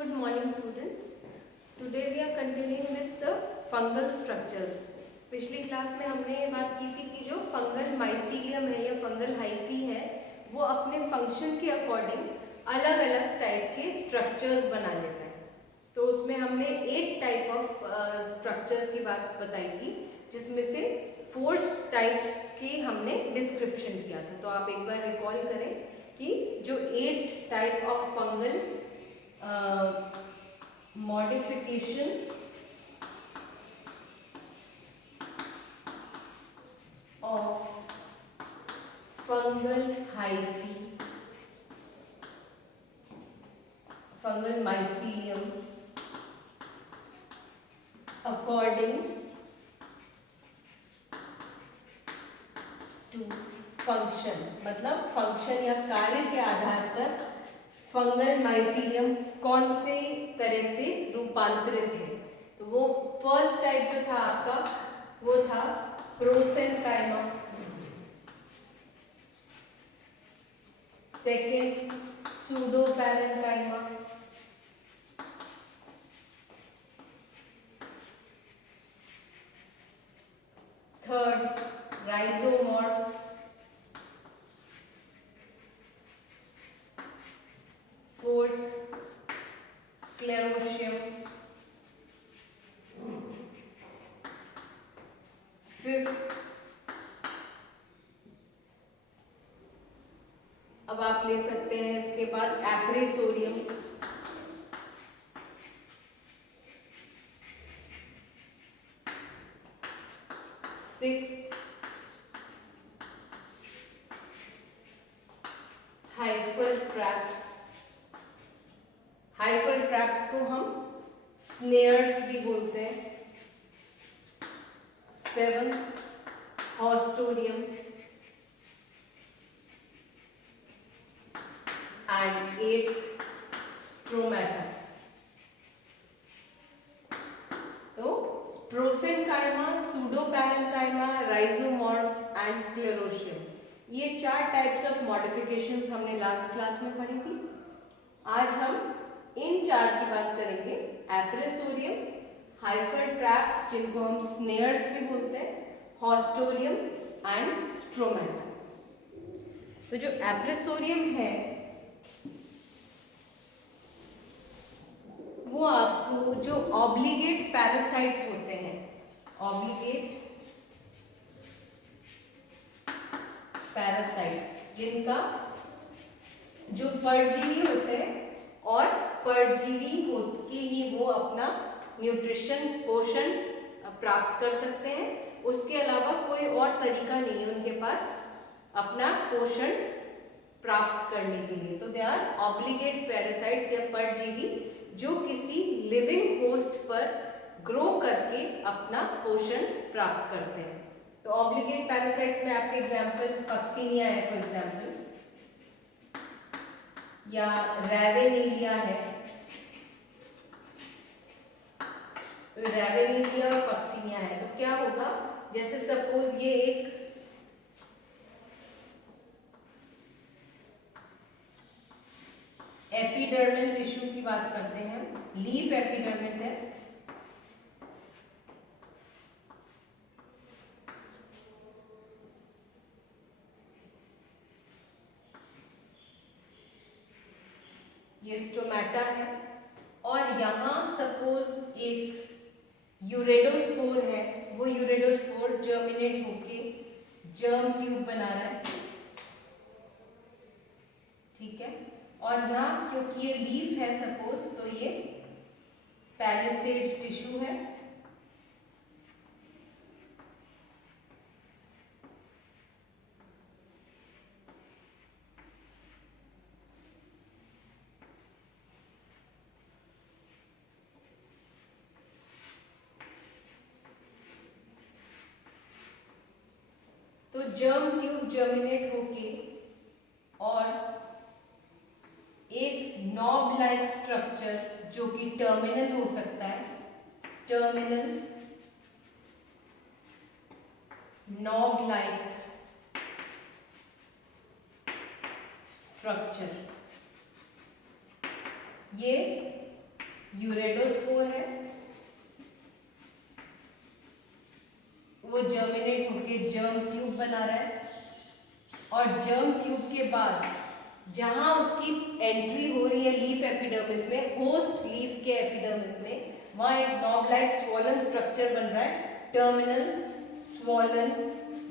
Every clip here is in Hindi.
Good morning students. Today we are continuing with the fungal structures. पिछली क्लास में हमने ये बात की थी कि जो फंगल माइसीलियम है या फंगल हाइफी है वो अपने फंक्शन के अकॉर्डिंग अलग अलग टाइप के स्ट्रक्चर्स बना लेता है। तो उसमें हमने 8 टाइप ऑफ स्ट्रक्चर्स की बात बताई थी जिसमें से 4 टाइप्स की हमने डिस्क्रिप्शन किया था। तो आप एक बार रिकॉल करें कि जो 8 type of fungal modification of fungal hyphae, fungal mycelium according to function, मतलब फंक्शन या कार्य के आधार पर फंगल माइसीलियम कौन से तरह से रूपांतरित है। तो वो फर्स्ट टाइप जो था आपका वो था prosenchyma, second pseudoparenchyma, third rhizomorph, fourth sclerotium, fifth अब आप ले सकते हैं इसके बाद appressorium, sixth hyphal traps. Hyphal traps को हम स्नेयर्स भी बोलते हैं। Seventh haustorium and eighth stromata. तो prosenchyma, pseudoparenchyma, rhizomorph and sclerotium, ये 4 टाइप्स ऑफ मॉडिफिकेशंस हमने लास्ट क्लास में पढ़ी थी। आज हम इन 4 की बात करेंगे। एप्रेसोरियम, हाइफल ट्रैप्स जिनको हम स्नेयर्स भी बोलते हैं, हॉस्टोरियम एंड स्ट्रोमेटा। तो जो एप्रेसोरियम है वो आपको जो ऑब्लिगेट पैरासाइट्स होते हैं, ऑब्लिगेट पैरासाइट्स जिनका जो परजीवी होते हैं और परजीवी के ही वो अपना न्यूट्रिशन पोषण प्राप्त कर सकते हैं, उसके अलावा कोई और तरीका नहीं है उनके पास अपना पोषण प्राप्त करने के लिए। तो दे आर ऑब्लिगेट पैरासाइट्स या परजीवी जो किसी लिविंग होस्ट पर ग्रो करके अपना पोषण प्राप्त करते हैं। तो ऑब्लिगेट पैरासाइट्स में आपके एग्जाम्पल पक्सीनिया है फॉर एग्जाम्पल, या रेवेनिलिया है। तो रेवेनिलिया और पक्सीनिया है। तो क्या होगा, जैसे सपोज ये एक एपिडर्मल टिश्यू की बात करते हैं, लीफ एपिडर्मिस है। ये स्टोमेटा है और यहाँ सपोज एक यूरेडोस्पोर है, वो यूरेडोस्पोर जर्मिनेट होके जर्म ट्यूब बना रहा है, ठीक है। और यहाँ क्योंकि ये लीफ है सपोज, तो ये पैलिसेड टिश्यू है। तो जर्म ट्यूब जर्मिनेट होके और एक नॉब लाइक स्ट्रक्चर जो कि टर्मिनल हो सकता है, टर्मिनल नॉब लाइक स्ट्रक्चर, ये यूरेडोस्पोर है, वो जर्मिनेट होके जर्म ट्यूब बना रहा है, और जर्म ट्यूब के बाद जहां उसकी एंट्री हो रही है लीफ एपिडर्मिस में, होस्ट लीफ के एपिडर्मिस में, वहां एक नॉब लाइक स्वॉलन स्ट्रक्चर बन रहा है, terminal swollen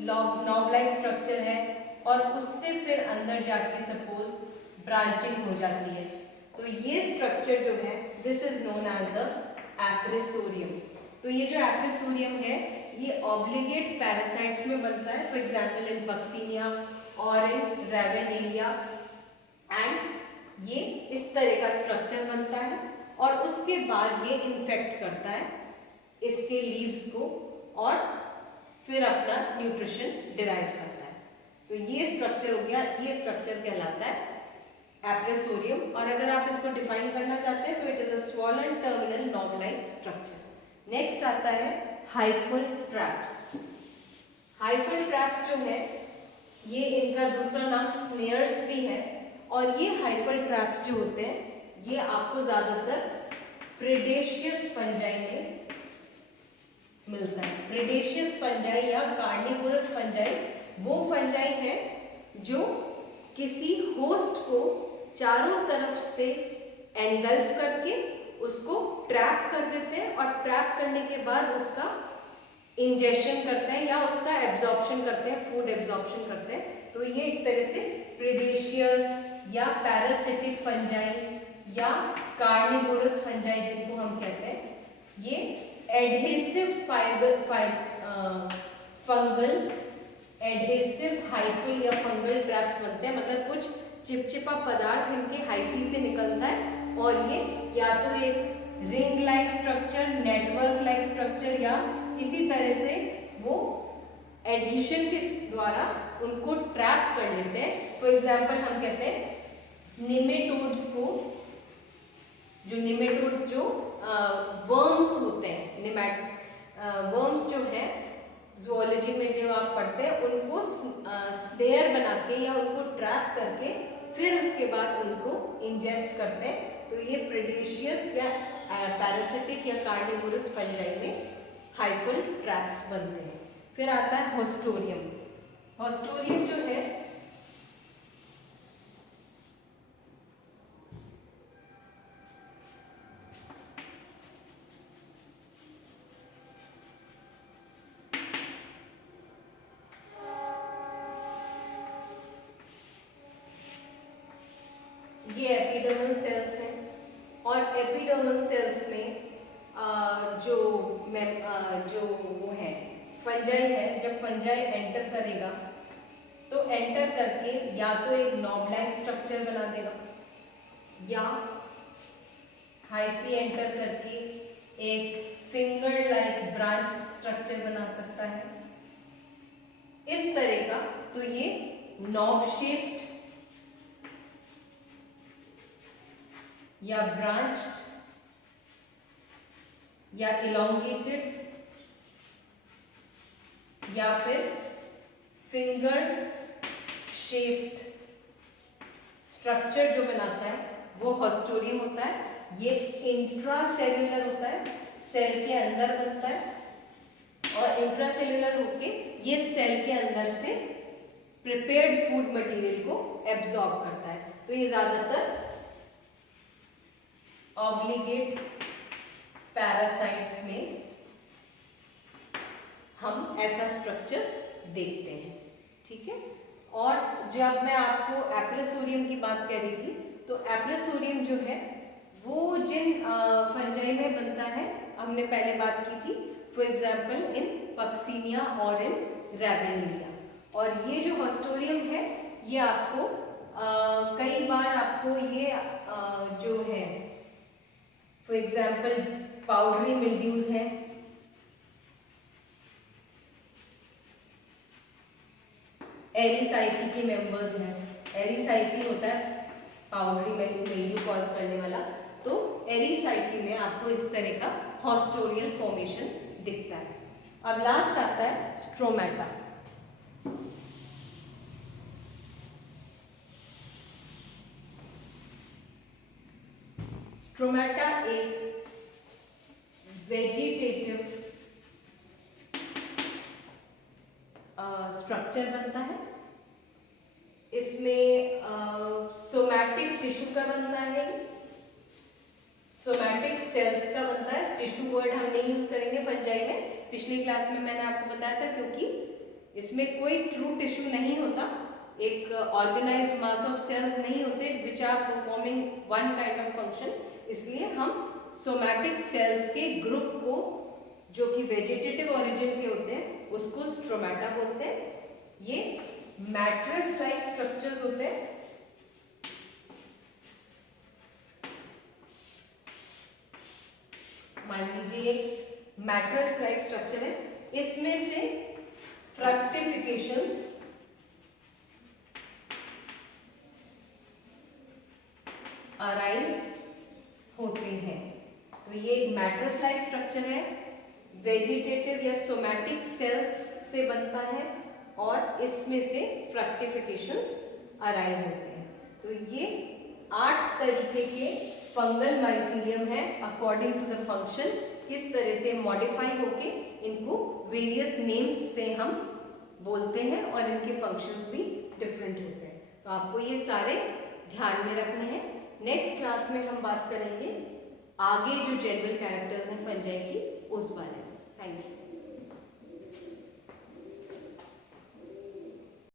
knob like structure है, और उससे फिर अंदर जाके सपोज ब्रांचिंग हो जाती है। तो ये स्ट्रक्चर जो है this is known as the appressorium. तो ये जो एप्रेसोरियम है ये ऑब्लिगेट पैरासाइट्स में बनता है, फॉर एग्जाम्पल इन पक्सीनिया और इन रेवेनेलिया, एंड ये इस तरह का स्ट्रक्चर बनता है, और उसके बाद ये इन्फेक्ट करता है इसके लीव्स को और फिर अपना न्यूट्रिशन डिराइव करता है। तो ये स्ट्रक्चर हो गया, ये स्ट्रक्चर कहलाता है एप्रेसोरियम। और अगर आप इसको डिफाइन करना चाहते हैं तो it is a swollen terminal knob like structure. Next आता है हाइफल ट्रैप्स। हाइफल ट्रैप्स जो है ये इनका दूसरा नाम स्नेयर्स भी है, और ये हाइफल ट्रैप्स जो होते हैं ये आपको ज्यादातर प्रेडेशियस फंजाई में मिलता है। प्रेडेशियस फंजाई या कार्निवोरस फंजाई वो फंजाई है जो किसी होस्ट को चारों तरफ से एंगल्फ करके उसको ट्रैप कर देते हैं, और ट्रैप करने के बाद उसका इंजेक्शन करते हैं या उसका एब्जॉर्प्शन करते हैं, फूड एब्जॉर्प्शन करते हैं। तो ये एक तरह से प्रेडेशियस या पैरासिटिक फंजाई या कार्निवोरस फंजाई जिनको हम कहते हैं, ये एडहेसिव फंगल एडहेसिव हाइफल या फंगल ट्रैप्स बनते हैं। मतलब कुछ चिपचिपा पदार्थ इनके हाइफी से निकलता है, और ये या तो एक ring like structure, network like structure, या इसी तरह से वो एडहेशन के द्वारा उनको ट्रैप कर लेते हैं। फॉर एग्जाम्पल हम कहते हैं निमेटोड्स को, जो निमेटोड्स जो वर्म्स होते हैं, वर्म्स जो है ज़ूलॉजी में जो आप पढ़ते हैं, उनको स्नेयर बना के या उनको ट्रैप करके फिर उसके बाद उनको इंजेस्ट करते हैं। तो ये प्रेडेशियस या पैरासिटिक या कार्निवोरस फंजाई में हाइफल ट्रैप्स बनते हैं। फिर आता है हॉस्टोरियम। हॉस्टोरियम जो है ये एपिडर्मल सेल्स हैं, और एपिडर्मल सेल्स में जो वो है फंजाई है, जब फंजाई एंटर करेगा तो एंटर करके या तो एक नॉब लाइक स्ट्रक्चर बना देगा, या हाइफी एंटर करके एक फिंगर लाइक ब्रांच स्ट्रक्चर बना सकता है इस तरह का। तो ये नॉब शेप्ड या ब्रांच्ड या इलोंगेटेड या फिर फिंगर शेप्ड स्ट्रक्चर जो बनाता है वो हॉस्टोरियम होता है। ये इंट्रासेल्युलर होता है, सेल के अंदर बनता है, और इंट्रासेल्युलर होके ये सेल के अंदर से प्रिपेयर्ड फूड मटेरियल को एब्जॉर्ब करता है। तो ये ज्यादातर ऑब्लिगेट पैरासाइट्स में हम ऐसा स्ट्रक्चर देखते हैं, ठीक है। और जब मैं आपको एप्रेसोरियम की बात कह रही थी, तो एप्रेसोरियम जो है वो जिन फंजाई में बनता है, हमने पहले बात की थी, फॉर एग्जाम्पल इन पक्सीनिया और इन रेवेनेलिया। और ये जो हॉस्टोरियम है ये आपको कई बार आपको ये जो है फॉर एग्जाम्पल पाउडरी मिल्ड्यूज है, एरिसाइफी के मेंबर्स हैं। एरिसाइफी होता है पाउडरी मिल्ड्यू कॉज करने वाला, तो एरिसाइफी में आपको इस तरह का हॉस्टोरियल फॉर्मेशन दिखता है। अब लास्ट आता है स्ट्रोमेटा। स्ट्रोमेटा एक वेजिटेटिव स्ट्रक्चर बनता है। इसमें सोमैटिक टिश्यू का बनता है, सोमैटिक सेल्स का बनता है। टिश्यू वर्ड हम नहीं यूज करेंगे फंजाई में, पिछली क्लास में मैंने आपको बताया था, क्योंकि इसमें कोई ट्रू टिश्यू नहीं होता, एक ऑर्गेनाइज्ड मास ऑफ सेल्स नहीं होते which are performing one kind of function. इसलिए हम सोमैटिक सेल्स के ग्रुप को, जो कि वेजिटेटिव ओरिजिन के होते हैं, उसको स्ट्रोमेटा बोलते हैं। ये मैट्रिक्स लाइक स्ट्रक्चर्स होते हैं। मान लीजिए एक मैट्रिक्स लाइक स्ट्रक्चर है, इसमें से फ्रक्टिफिकेशंस अराइज होते हैं। तो ये एक मैट्रिक्स लाइक स्ट्रक्चर है, वेजिटेटिव या सोमैटिक सेल्स से बनता है और इसमें से फ्रक्टिफिकेशंस अराइज होते हैं। तो ये 8 तरीके के फंगल माइसीलियम है अकॉर्डिंग टू द फंक्शन। किस तरह से मॉडिफाई होके इनको वेरियस नेम्स से हम बोलते हैं और इनके फंक्शंस भी डिफरेंट होते हैं। तो आपको ये सारे ध्यान में रखने हैं। नेक्स्ट क्लास में हम बात करेंगे आगे जो जनरल कैरेक्टर्स हैं फंजाई की, उस बारे में। Thank you.